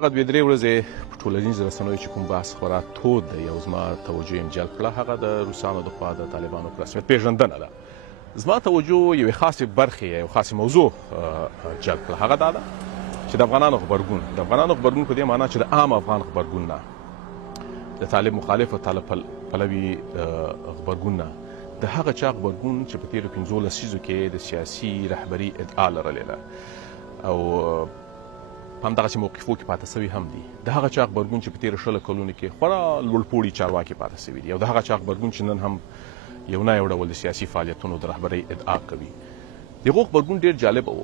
هغه دوې درې ورځې په ټولنیزو رسنیو چې کوم بحث خورا تود دی او زما توجه یې جلب کړه هغه د روسانو د خوا د طالبانو په رسمیت پېژندنه ده. زما توجه یوې خاصې برخې یا یو خاصې موضوع جلب کړه، هغه دا ده چې د افغانانو غبرګون په دې معنا چې د عام افغان غبرګون نه، د طالب مخالف او طالب پلوي غبرګون نه، د هغه چا غبرګون چې په تېرو 15 لسیزو کې د سیاسي رهبري ادعا لرلې ده او په همدغسې موقفو کې پاته سوي هم دي. د هغه چا غبرګون چې په تېرو 20 کلونو کې خورا لوړپوړي چارواکي پاته سوي دي او د هغه چا غبرګون چې نن هم یو نه یو ډول د سیاسي فعالیتونو د رهبرۍ ادعا کوي. د هغو غبرګون ډېر جالبه و.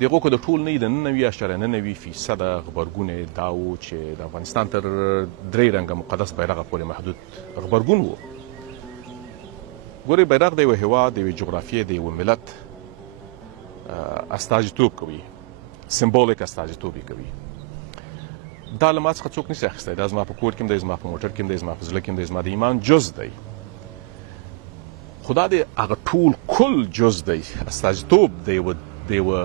د هغو که د ټول نه وي د 99.99% غبرګون یې دا و چې د افغانستان تر 3 رنګه مقدس بیرغه پورې محدود غبرګون و. ګورئ، بیرغ د یوه هېواد، د یوې جغرافیې، د یوه ملت استازیتوب کوي، سمبولیک استازیتوب یې کوي. دا له ما څخه څوک نشي اخیستی. دا زما په کور کې هم دی، زما په موټر کې هم دی، زما په زړه کې هم دی، زما د ایمان جز دی. خو دا د هغه ټول کل جز دی، استازیتوب د یوه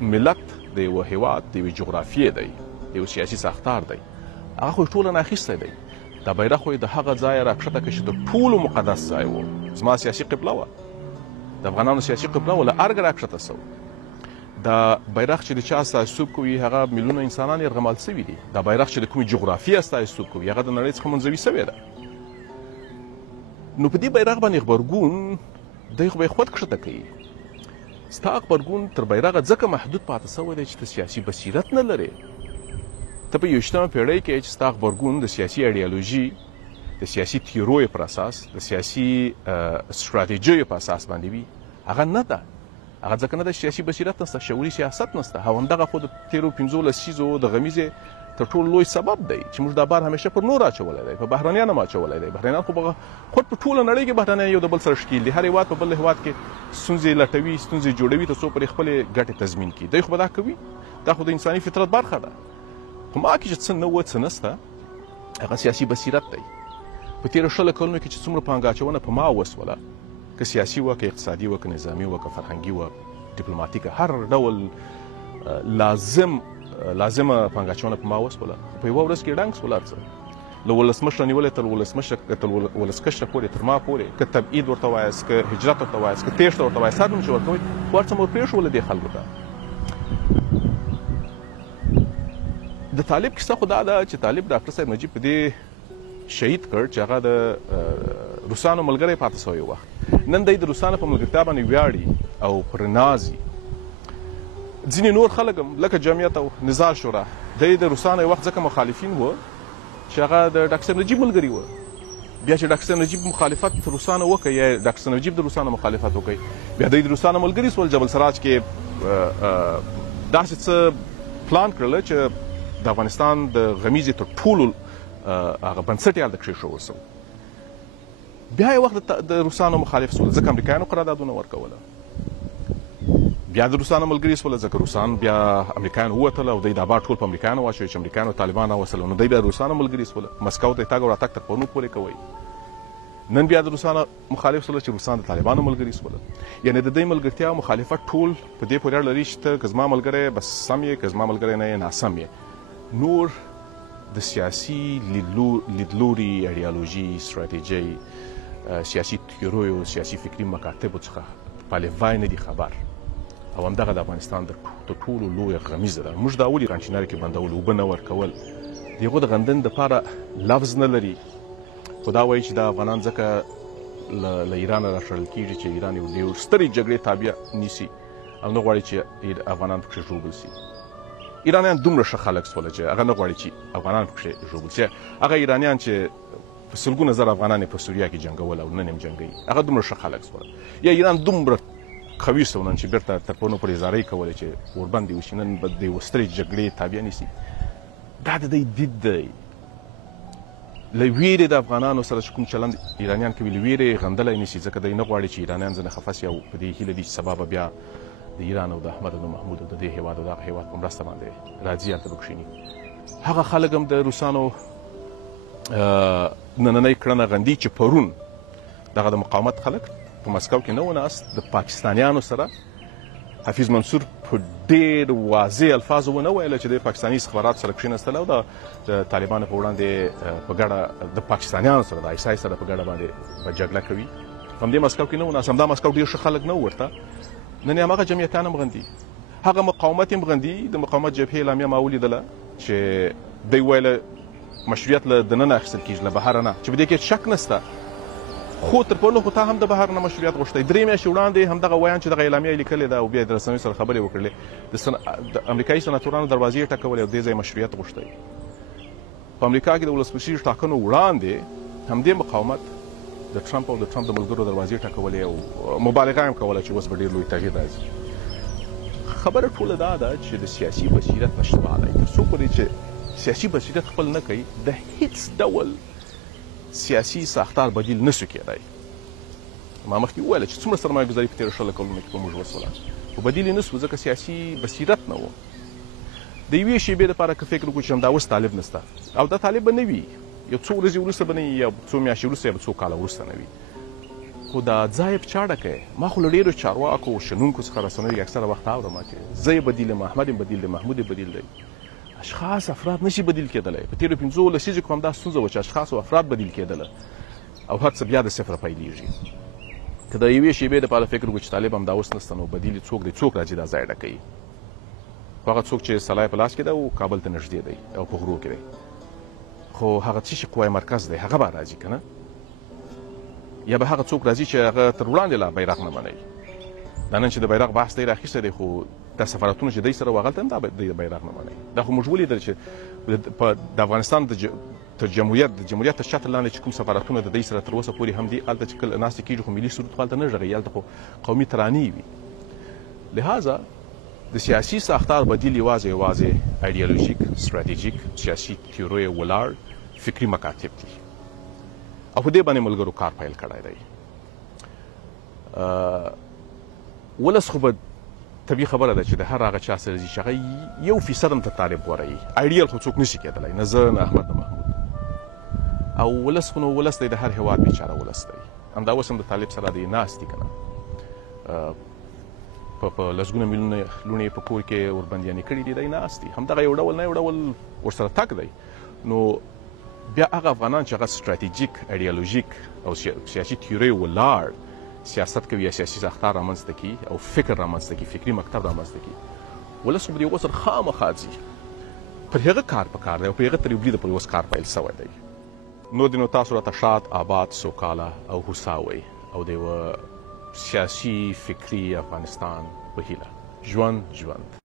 ملت، د یوه هېواد، د یوې جغرافیې دی، د یو سیاسي ساختار دی. هغه خو یې ټوله نه اخیستی دی. دا بیرغ خو یې د هغه ځایه راکښته کړه چې د ټولو مقدس ځای و. زما سیاسي قبله وه، د افغانانو سیاسي قبله وه، له ارګه راکښته سو. دا بیرغ چې د چا استازیتوب کوي هغه میلیونه انسانان یرغمال سوي دي. دا بیرغ چې د کومې جغرافیې استازیتوب کوي هغه د نړۍ څخه منزوي سوې ده. نو په دې بیرغ باندې غبرګون دی خو به یې خود کښته کوي. ستا غبرګون تر بیرغه ځکه محدود پاته سوی دی چې ته سیاسي بصیرت نه لرې. ته په 21مه پېړۍ کې چې ستا غبرګون د سیاسي ایډیالوژي، د سیاسي تیوریو پر اساس، د سیاسي ستراتیژیو په اساس باندې وي، هغه نه ده. هغه ځکه نه ده چې سیاسي بصیرت نسته، شعوري سیاست نسته. او همدغه خو د تېرو 15 لسیزو د غمیزې تر ټولو لوی سبب دی چې موږ دا بار همیشه پر نور اچولی دی، په بهرنیانو هم اچولی دی. بهرنیان خو خود په ټوله نړۍ کې بهرنیان یو د بل سره ښکیل دي. هر هېواد په بل هېواد کې ستونزې لټوي، ستونزې جوړوي تر څو پرې خپلې ګټې تضمین کړي. دوی خو به دا کوي، دا خو د انساني فطرت برخه ده. په ما کې چې څه نه وه، څه نسته، هغه سیاسي بصیرت دی. په تېرو 20 کلونو کې چې څومره پانګه اچونه په ما وسوله، که سیاسي وه، که اقتصادي وه، که نظامي وه، که فرهنګي وه، ډیپلوماتیکه، هر ډول لازمه پانګه اچونه په ما وسوله. په یوه ورځ کې ډنګ سول هر څه، له ولسمشره نیولې تر ولسکشره پورې، تر ما پورې، که تبعید ورته وایاست، که هجرت ورته وایاست، که تېښته ورته وایاست، هر نوم چې ورکوئ، خو هر څه مو ورپرېښوله دې خلکو ته. د طالب کیسه خو دا ده چې طالب ډاکټر صاحب نجیب په دې شهید کړ چې هغه د روسانو ملګری پاته سوی وخت. نن دی د روسانو په ملګرتیا باندې ویاړي او پرې نازي. ځینې نور خلک هم لکه جمعیت او نضال شورا، دی د روسانو یو وخت ځکه مخالفین وه چې هغه د ډاکټر صاحب نجیب ملګري وه. بیا چې ډاکټر صاحب نجیب مخالفت روسانو وکړي یا ډاکټر صاحب نجیب د روسانو مخالفت وکړي، بیا دوی د روسانو ملګري سول. جبل سراج کې داسې څه پلان کړله چې د افغانستان د غمیزې تر ټولو هغه بنسټ یې هلته کښېښول سو. بیا یې وخت د روسانو مخالف سول ځکه امریکایانو قراردادونه ورکوله. بیا د روسانو ملګري سول ځکه روسان بیا امریکایان ووتل او دوی دا بار ټول په امریکایانو واچوي چې امریکایانو طالبان راوستل. نو دوی بیا د روسانو ملګري سول، مسکو ته یې تګ او راتګ تر پرونو پورې کوئ. نن بیا د روسانو مخالف سول چې روسان د طالبانو ملګري سول. یعنې د دوی ملګرتیا او مخالفت ټول په دې پورې اړه لري چې ته که زما ملګری بس سم یې، که زما ملګری نه یې ناسم یې. نور د سیاسي لیدلوري، ایډیالوژي، ستراتیژۍ، سیاسي تیوریو، سیاسي فکري مکاتبو څخه پالېوای نه دي خبر. او همدغه د افغانستان تر ټولو لویه غمیزه ده. موږ دا ولې کانټینر کې بندول، اوبه نه ورکول، د هغو د غندنې دپاره لفظ نه لري. خو دا وایي چې دا افغانان ځکه له ایرانه راشړل کېږي چې ایران یو ډېر سترې جګړې تابع نیسي او نه غواړي چې افغانان پکښې ژوبل سي. ایرانیان دومره ښه خلک سوله چې هغه نه غواړي چې افغانان پکښې ژوبل سي. هغه ایرانیان چې په سلګونه زره افغانان یې په سوریا کې جنګول او نن هم جنګوي، هغه دومره ښه خلک سوله. یا ایران دومره قوي سو نن چې بېرته تر پرونو پورې زارۍ کولې چې ورباندې وشي، نن به د یوه سترې جګړې تابع نیسي. دا د دوی دید دی. له ویرې د افغانانو سره چې کوم چلند ایرانیان کوي، له ویرې غندلی نیسي، ځکه دوی نه غواړي چې ایرانیان ځنې خفه سي او په دې هیله دي چې سبا به بیا د ایران او د احمد او د محمود او د دې هېواد او دغه هېواد په مرسته باندې راځي، هلته به کښېني. هغه خلک هم د روسانو نننۍ کړنه غندي چې پرون دغه د مقاومت خلک په مسکو کې نه و ناست، د پاکستانیانو سره حفیظ منصور په ډېر واضح الفاظو ونه ویله چې د پاکستاني استخبارات سره کښېنستل او د طالبانو په وړاندې په ګډه د پاکستانیانو سره د آیسای سره په ګډه باندې به جګړه کوي. په همدې مسکو کې نه و، ناس همدا مسکو ډېر ښه خلک نه و ورته. نن یې هماغه جمعیتیان هم غندي، هغه مقاومت هم غندي. د مقاومت جبهې اعلامیه ما ولیدله چې دوی ویله مشروعیت له دننه اخیستل کېږي، له بهره نه، چې په دې کې شک نشته. خو تر پرونه خو تا هم د بهر نه مشروعیت غوښتی. 3 میاشتې وړاندې همدغه ویان چې دغه اعلامیه یې لیکلې ده او بیا یې د رسنیو سره خبرې وکړلې، د امریکایي سناتورانو دروازې یې ټکولې او دې ځای مشروعیت غوښتی. په امریکا کې د ولسمشر ټاکنو وړاندې همدې مقاومت د ټرمپ او د ټرمپ د ملګرو دروازې ټکولې او مبالغه هم کوله چې اوس به ډېر لوی تغییر راځي. خبره ټوله دا ده چې د سیاسي بصیرت نشتوالی، تر څو پورې چې سیاسي بصیرت خپل نه کوي، د هیڅ ډول سیاسي ساختار بدیل نشو کېدای. ما مخکې وویله چې څومره سرمایه ګذاري په تېرو 16 کلونو کې په موږ وسوله، خو بدیل یې نشو ځکه سیاسي بصیرت نه و. د یوې شېبې دپاره که فکر وکړو چې همدا اوس طالب نشته او دا طالب به نه وي، یو څو ورځې وروسته به نه وي، یا څو میاشتې وروسته یا څو کاله وروسته نه وي، خو دا ځای په چا ډکی. ما خو له ډېرو چارواکو شنونکو څخه رسنیو کې اکثره وخت اورم چې زه یې بدیل یم، احمد یې بدیل دی، محمود یې بدیل دی. اشخاص افراد نشي بدیل کېدلی. په تېرو 15 لسیزو کې همدا ستونزه وه چې اشخاص او افراد بدیل کېدله او هر څه بیا د صفره پیلېږي. که د یوې شېبې دپاره فکر وکړو چې طالب همدا اوس نشته، نو بدیل یې څوک دی؟ څوک راځي دا ځای ډکوي؟ هغه څوک چې سلای په لاس کې ده او کابل ته نږدې دی او په غرو کې دی. خو هغه څه چې قوای مرکز دی هغه به راځي که نه؟ یا به هغه څوک راځي چې هغه تر وړاندې لا بیرغ نه منئ. دا نن چې د بیرغ بحث دی راخیستی دی، خو دا سفارتونه چې دی سره و هغلته هم دا د بیرغ نه منئ. دا خو موږ ولیدل چې د افغانستان تر جمهوریت تر شکل لاندې چې کوم سفارتونه د دی سره تر اوسه پورې هم دي، هلته چې کله ناستې کېږي خو ملي سرود خو هلته نه غږوي، هلته خو قومي ترانې وي. لهذا د سیاسي ساختار بدیل یوازې ایډیالوژیک ستراتیژیک سیاسي تیوریو ولاړ فکري مکاتب دي او په دې باندې ملګرو کار پیل کړی دی. ولس خو به طبیعي خبره ده چې د هر هغه چا سره ځي چې هغه 1% هم د طالب غوره وي. ایډیل خو څوک نشي کېدلی، نه زه نه احمد نه محمود. او ولس خو نو ولس دی، د هر هېواد بیچاره ولس دی. همدا اوس هم د طالب سره دی ناست دي که نه، په لسګونه میلیونه لوڼې په کور کې وربندیانې کړي دي، دی ناست دي. همدغه یو ډول نه یو ډول ورسره تګ دی. نو بیا هغه افغانان چې هغه ستراتیژیک ایډیالوژیک او سیاسي تیوري ولاړ سیاست کوي یا سیاسي ساختار رامنځته کړي او فکر رامنځته کړي، فکري مکتب رامنځته کړي، ولس خو به د یو سره خامخا ځي. پر هغه کار پکار دی او په هغه تریبلي د پورې اوس کار پیل سوی دی. نو د نو تاسو راته شاد، آباد، سوکاله او هوسا وئ او د یوه سیاسي فکري افغانستان په هیله. ژوند